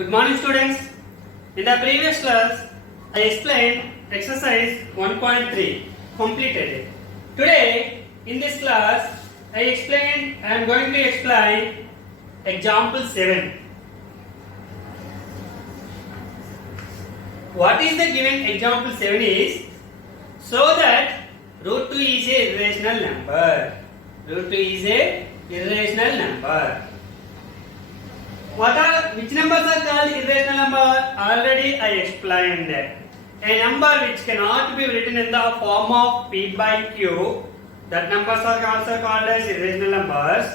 Good morning, students. In the previous class, I explained exercise 1.3, completed it. Today, in this class, I am going to explain example 7. What is the given example 7 is, so that root 2 is a irrational number. Root 2 is a irrational number. Which numbers are called irrational number? Already I explained that. A number which cannot be written in the form of P by Q, that numbers are also called as irrational numbers.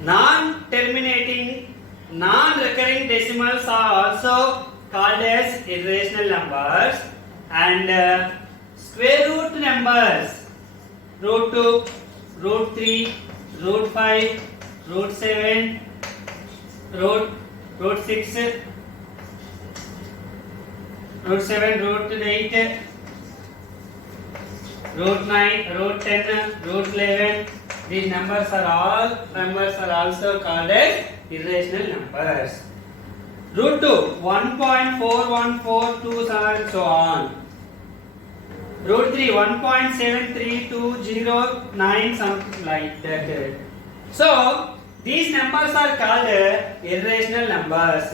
Non-terminating, non-recurring decimals are also called as irrational numbers. And square root numbers, root 2, root 3, root 5, root 7, root 6, root 7, root 8, root 9, root 10, root 11. These numbers are also called as irrational numbers. Root 2, 1.4142 and so on. Root 3, 1.732009, something like that. So, these numbers are called irrational numbers,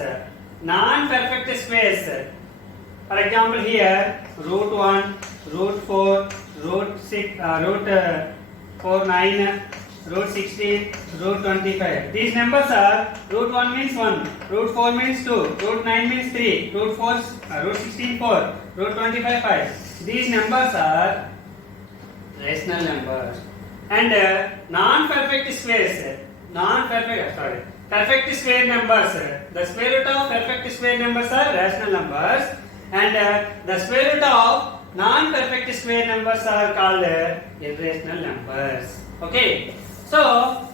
non-perfect squares. For example, here root 1, root 4, root 6, root 9, root 16, root 25. These numbers are root 1 means 1, root 4 means 2, root 9 means 3, root 16 4, root 25 5. These numbers are rational numbers. And non-perfect squares. Perfect square numbers. The square root of perfect square numbers are rational numbers, and the square root of non-perfect square numbers are called irrational numbers. Okay. So,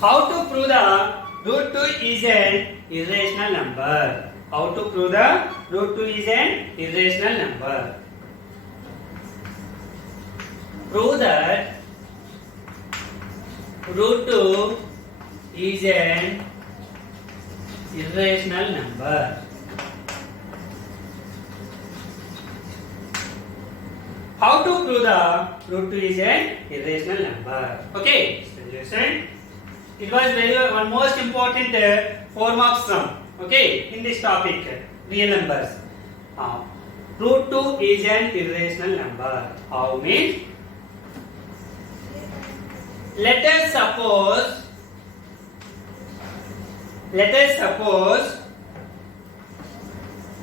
how to prove the root 2 is an irrational number? How to prove the root 2 is an irrational number? Prove that root 2 is an irrational number. How to prove the root 2 is an irrational number? Okay, so listen. It was one most important form of sum. Okay, in this topic, real numbers. Root 2 is an irrational number. How means? Let us suppose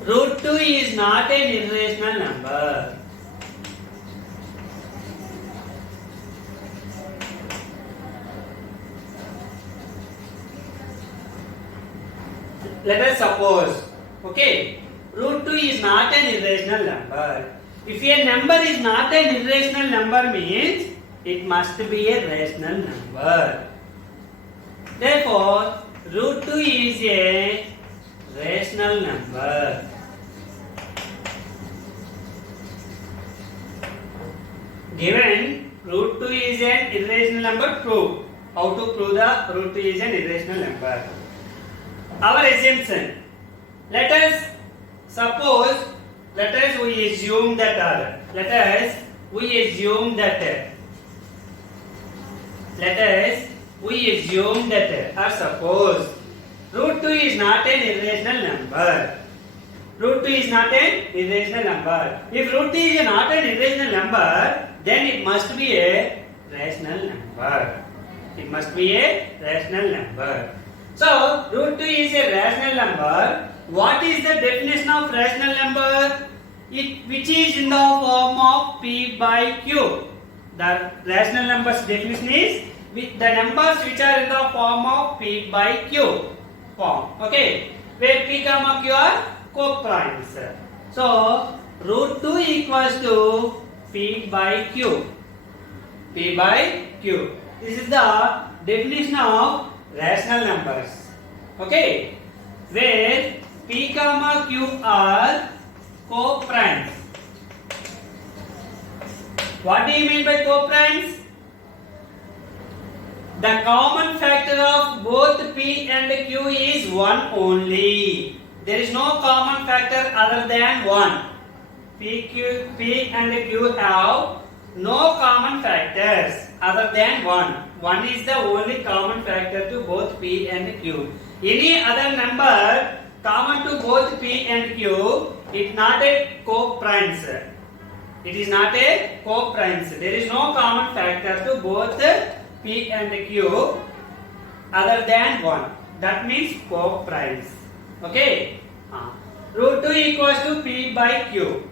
root 2 is not an irrational number. Let us suppose, okay, root 2 is not an irrational number. If a number is not an irrational number means it must be a rational number. Therefore, root 2 is a rational number. Given root 2 is an irrational number, prove. How to prove the root 2 is an irrational number? Our assumption. Let us we assume that or suppose root 2 is not an irrational number. Root 2 is not an irrational number. If root 2 is not an irrational number, then it must be a rational number. It must be a rational number. So, root 2 is a rational number. What is the definition of rational number? Which is in the form of P by Q. The rational number's definition is with the numbers which are in the form of P by Q form. Okay, where P comma Q are coprimes. So, root 2 equals to P by Q. P by Q. This is the definition of rational numbers. Okay, where P comma Q are coprimes. What do you mean by coprimes? The common factor of both P and Q is 1 only. There is no common factor other than 1. P and Q have no common factors other than 1. 1 is the only common factor to both P and Q. Any other number common to both P and Q, it is not a co-primes. It is not a co-primes. There is no common factor to both P and Q other than 1. That means co-primes. Okay? Root 2 equals to P by Q.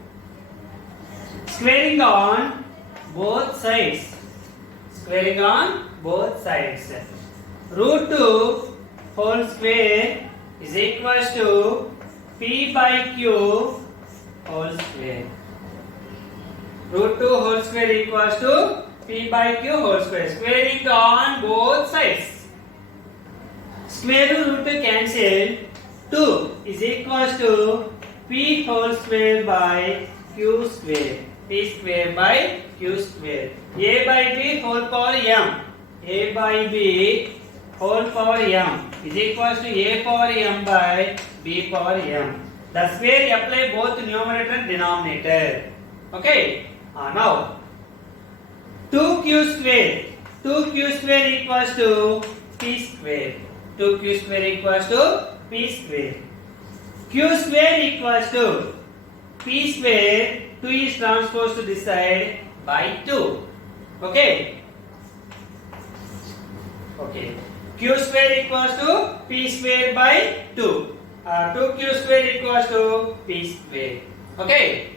Squaring on both sides. Squaring on both sides. Root 2 whole square is equals to P by Q whole square. Root 2 whole square equals to P by Q whole square. Squaring on both sides. Square root cancel. 2 is equals to P whole square by Q square. P square by Q square. A by B whole power M. A by B whole power M is equals to A power M by B power M. The square apply both numerator and denominator. Okay. Now 2Q square. 2Q square equals to P square. 2Q square equals to P square. Q square equals to P square. 2 is transposed to this side by 2. Okay. Okay. Q square equals to P square by 2. 2Q square equals to P square. Okay.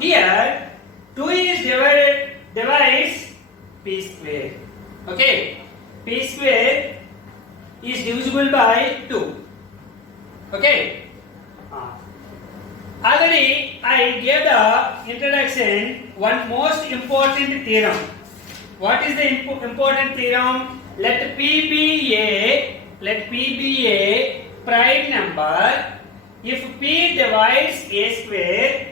Here 2 is divides P square. Okay. P square is divisible by 2. Okay. Already I gave the introduction one most important theorem. What is the important theorem? Let P be a prime number if P divides A square.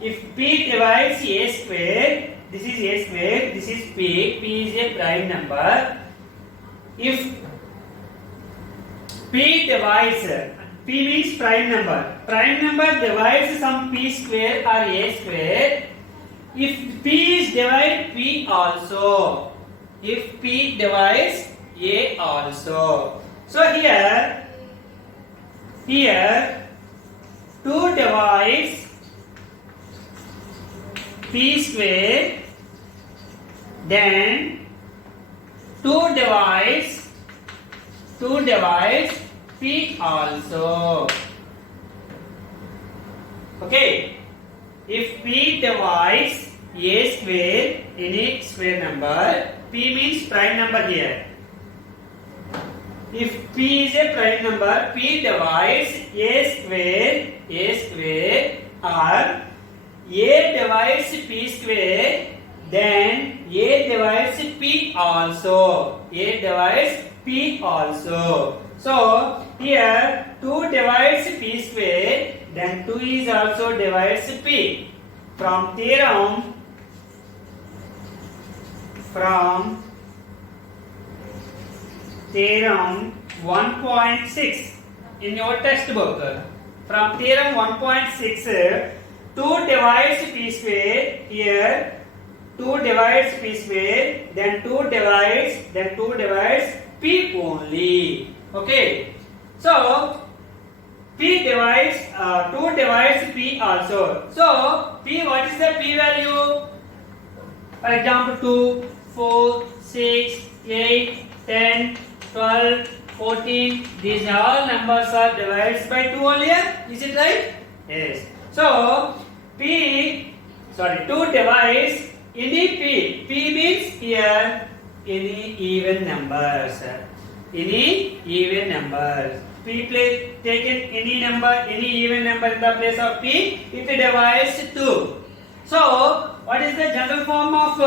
If P divides A square, this is A square, this is P is a prime number. If P divides, P means prime number. Prime number divides some P square or A square. If P is divided P also. If P divides A also. So here 2 divides P square, then 2 divides P also. Okay. If P divides A square, any square number, P means prime number here. If P is a prime number, P divides A square or A divides P square, then A divides P also. A divides P also. So here 2 divides P square, then 2 is also divides P. From theorem 1.6 in your textbook. From theorem 1.6, 2 divides P square. Here 2 divides P square, then 2 divides P only. Okay. So P divides 2 divides P also. So P, what is the P value? For example, 2, 4, 6, 8, 10, 12, 14. These all numbers are divided by 2 only. Is it right? Yes. So 2 divides any P. P means here any even numbers. Any even numbers. P taken any number, any even number in the place of P, it divides 2. So what is the general form of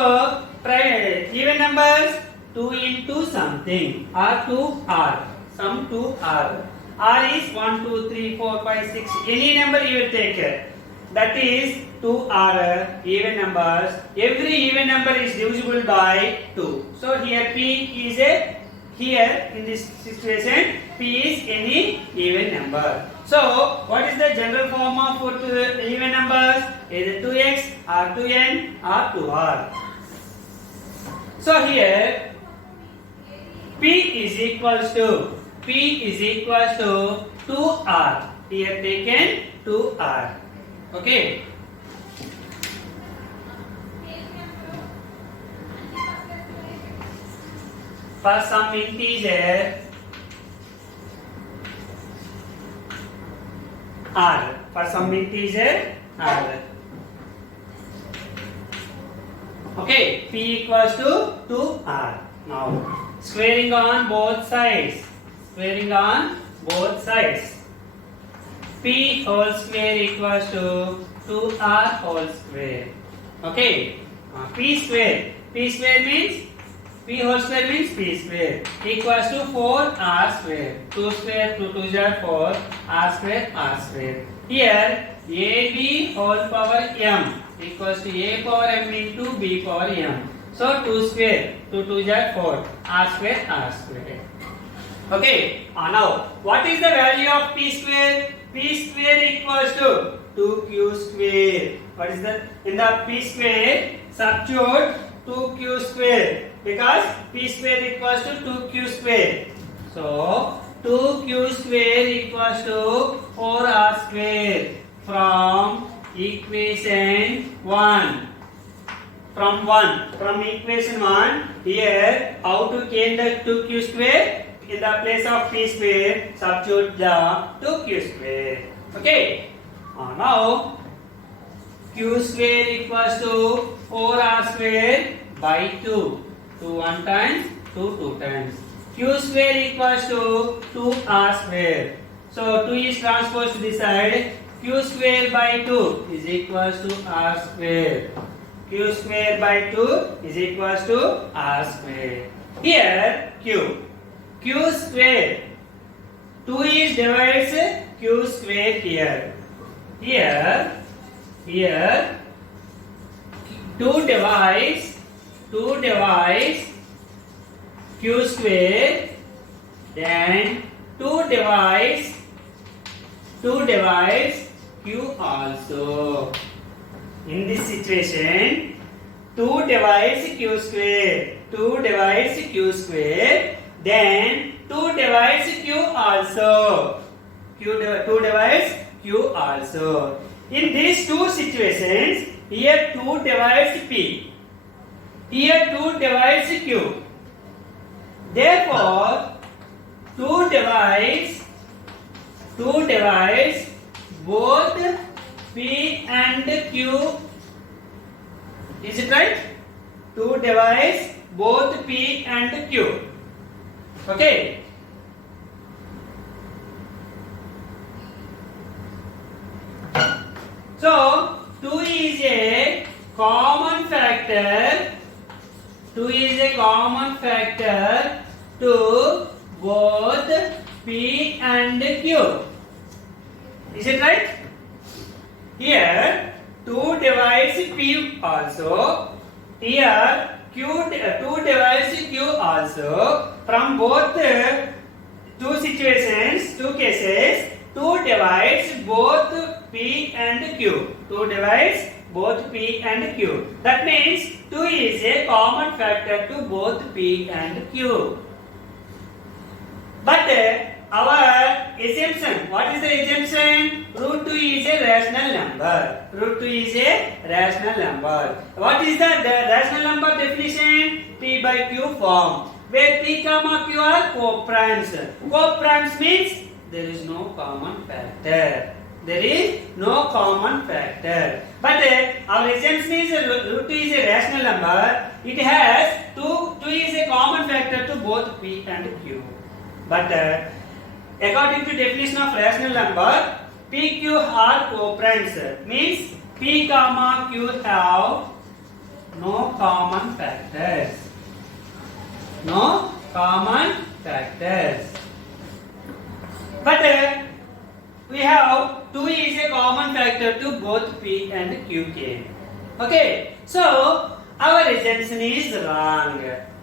even numbers? 2 into something or 2R. Sum 2R. R is 1, 2, 3, 4, 5, 6. Any number you will take. That is 2R even numbers. Every even number is divisible by 2. So here P is a Here in this situation, P is any even number. So, what is the general form of even numbers? Either 2x or 2n or 2r. So here, P is equals to 2r. Here taken 2r. Okay. For some integer r. For some integer r. Okay, P equals to 2r. Now, squaring on both sides. Squaring on both sides. P whole square equals to 2r whole square. Okay, P square. P square means P whole square means P square equals to 4r square. 2 square, 2 2 is 4, r square, r square. Here, AB whole power m equals to a power m into b power m. So 2 square, 2 2 is 4, r square, r square. Okay, now what is the value of p square? P square equals to 2q square. What is that? In the p square, substitute 2q square because p square equals to 2q square. So 2q square equals to 4r square from equation 1. From equation 1, here how to gain the 2q square? In the place of p square, substitute the 2q square. Okay. Now q square equals to 4r square by 2. 2 1 times, 2 2 times. Q square equals to 2r square. So 2 is transposed to this side. Q square by 2 is equals to r square. Q square by 2 is equals to r square. Here q. Q square. 2 is divides q square here. Here 2 divides q square, then 2 divides q also. In this situation, 2 divides q square, then 2 divides q also. 2 divides q also. In these two situations, here 2 divides p, here 2 divides q. Therefore, 2 divides both p and q. Is it right? 2 divides both p and q. Okay. So 2 is a common factor. 2 is a common factor to both p and q. Is it right? Here 2 divides p also. Here 2 divides q also. From both two situations, two cases, 2 divides both p and q. 2 divides both p and q. That means 2 is a common factor to both p and q. But our assumption, what is the assumption? Root 2 is a rational number. Root 2 is a rational number. What is the rational number definition? P by Q form, where P comma Q are co-primes. Co-primes means there is no common factor. There is no common factor. But our assumption is root 2 is a rational number. It has 2 is a common factor to both P and Q. But according to definition of rational number, P, Q are co-primes. Means P comma Q have no common factors. No common factors. But we have 2 is a common factor to both P and Q came. Okay. So our assumption is wrong.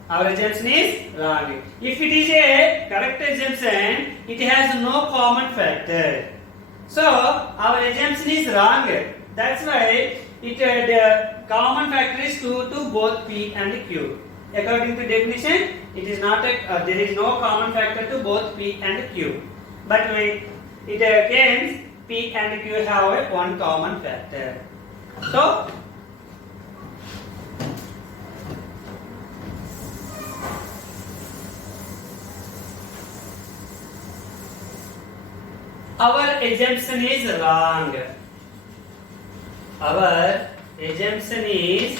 our assumption is wrong. If it is a correct assumption, it has no common factor. So our assumption is wrong. That's why the common factor is 2 to both P and Q. According to definition, it is not there is no common factor to both P and Q. But when it claims P and Q have one common factor. So our assumption is wrong. Our assumption is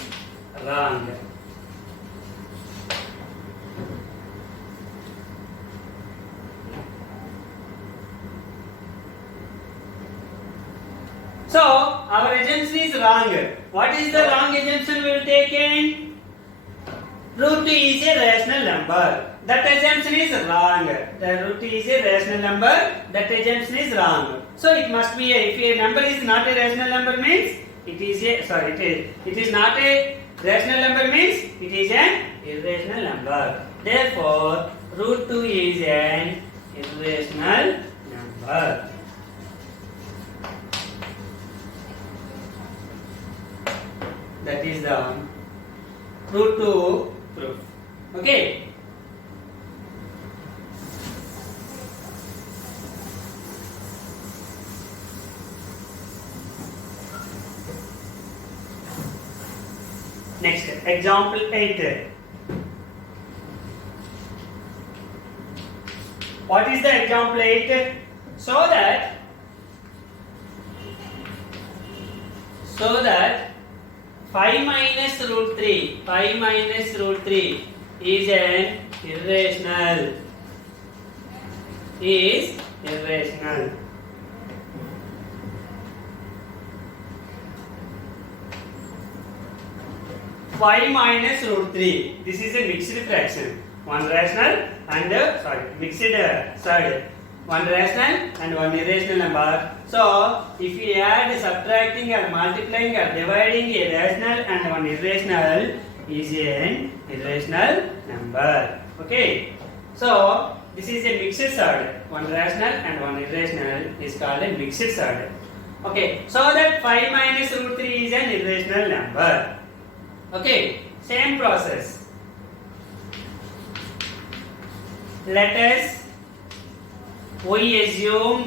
wrong. So our assumption is wrong. What is the wrong assumption we will take in? Root 2 is a rational number. That assumption is wrong. The root 2 is a rational number. That assumption is wrong. So it must be if a number is not a rational number means it is not a rational number means it is an irrational number. Therefore, root 2 is an irrational number. That is the root 2 proof. Okay. Next, example 8. What is the example 8? So that 5 minus root 3 is an irrational. Five minus root 3. This is a mixed fraction. One rational and mixed third. One rational and one irrational number. So, if we add subtracting or multiplying or dividing a rational and one irrational is an irrational number. Okay. So, this is a mixed third. One rational and one irrational is called a mixed third. Okay. So that 5 minus root 3 is an irrational number. Okay. Same process. We assume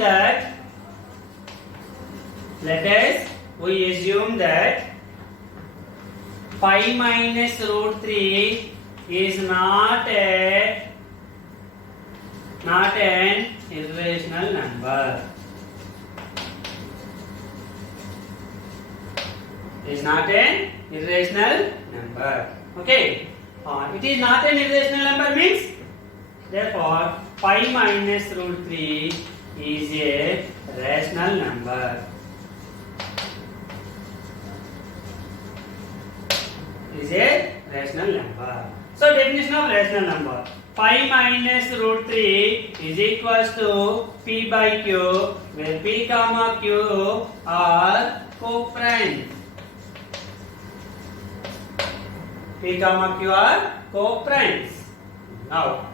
that 5 minus root 3 is not an irrational number. Is not an irrational number. Okay. It is not an irrational number means therefore 5 minus root 3 is a rational number. Is a rational number. So definition of rational number. 5 minus root 3 is equals to P by Q, where P comma Q are co-prime. P comma Q are co-primes. Now,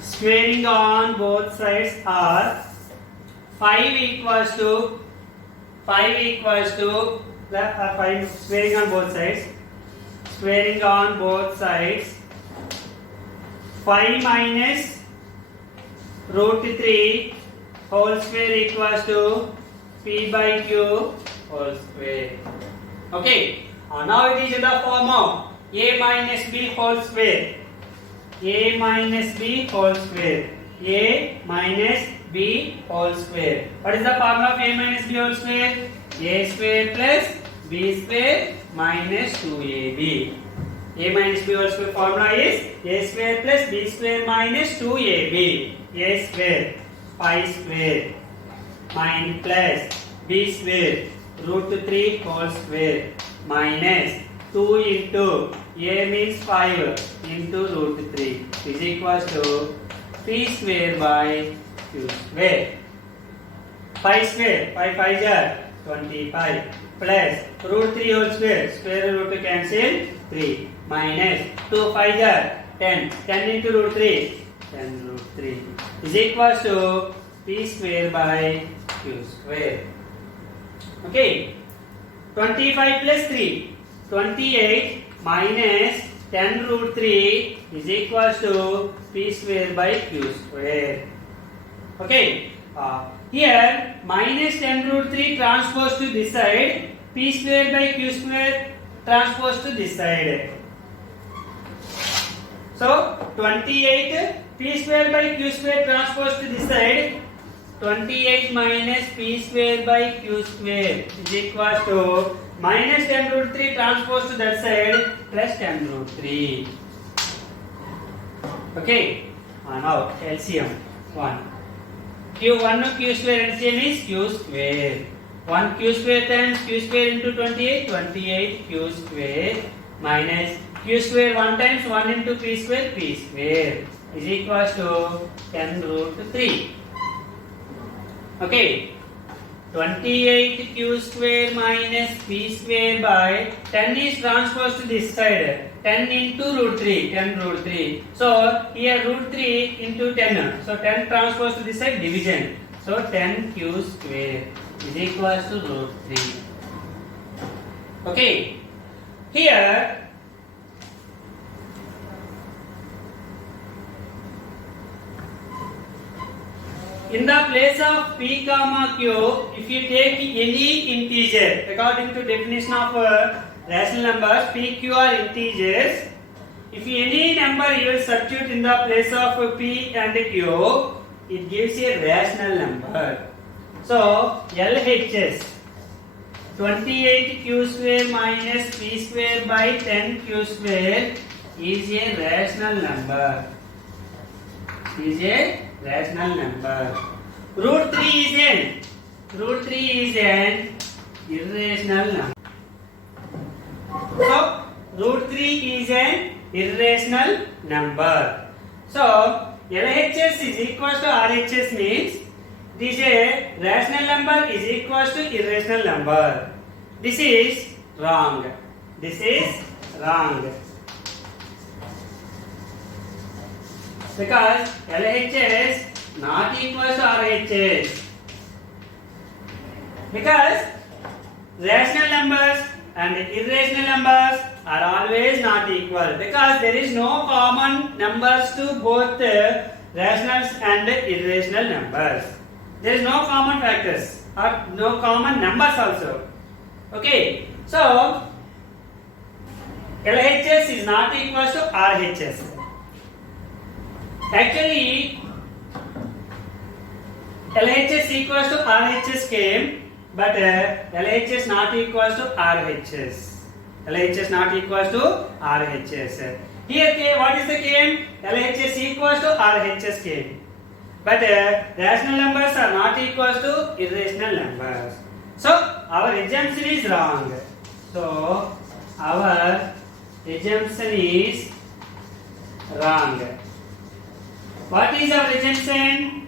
squaring on both sides are 5 equals to 5 squaring on both sides. Squaring on both sides. 5 minus root 3 whole square equals to P by Q whole square. Okay. Now it is in the form of A minus B whole square. A minus B whole square. A minus B whole square. What is the formula of A minus B whole square? A square plus B square minus 2AB. A minus B whole square formula is A square plus B square minus 2AB. A square, pi square, minus plus B square, root 3 whole square, minus 2 into A means 5 into root 3 is equals to P square by Q square. Pi square, pi 5 jar 25 plus root 3 whole square, square root cancel 3 minus 2 5 are 10, 10 into root 3, 10 root 3 is equals to p square by q square. Okay, 25 plus 3, 28 minus 10 root 3 is equals to p square by q square. Okay, here minus 10 root 3 transpose to this side, p square by q square transpose to this side. So 28 p square by q square transpose to this side, 28 minus p square by q square is equals to minus 10 root 3 transpose to that side plus 10 root 3. Okay, now LCM 1. Q1 q square LCM is q square. 1 q square times q square into 28, 28 q square minus q square 1 times 1 into p square is equals to 10 root 3. Okay, 28 q square minus p square by 10 is transposed to this side, 10 into root 3, 10 root 3. So here root 3 into 10, so 10 transposed to this side, division. So 10 q square is equals to root 3. Okay, here in the place of p comma q, if you take any integer, according to definition of rational numbers, p, q are integers. If any number you will substitute in the place of p and q, it gives a rational number. So LHS 28 q square minus p square by 10 q square is a rational number. Root 3 is an irrational number. So root 3 is an irrational number. So LHS is equals to RHS means this a rational number is equals to irrational number. This is wrong. Because LHS not equals to RHS. Because rational numbers and irrational numbers are always not equal. Because there is no common numbers to both rationals and irrational numbers. There is no common factors or no common numbers also. Okay, so LHS is not equal to RHS. Actually, LHS equals to RHS came, but LHS not equals to RHS. LHS not equals to RHS. Here, what is the came? LHS equals to RHS came. But rational numbers are not equals to irrational numbers. So our assumption is wrong. So our assumption is wrong. What is our assumption?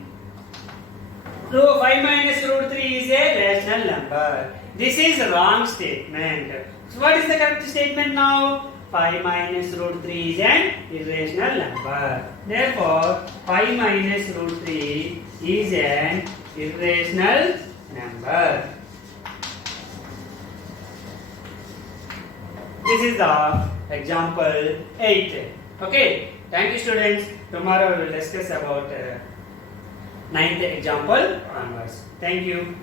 5 minus root 3 is a rational number. This is a wrong statement. So what is the correct statement now? 5 minus root 3 is an irrational number. Therefore, 5 minus root 3 is an irrational number. This is the example 8. Okay. Thank you, students. Tomorrow we will discuss about 9th example onwards. Thank you.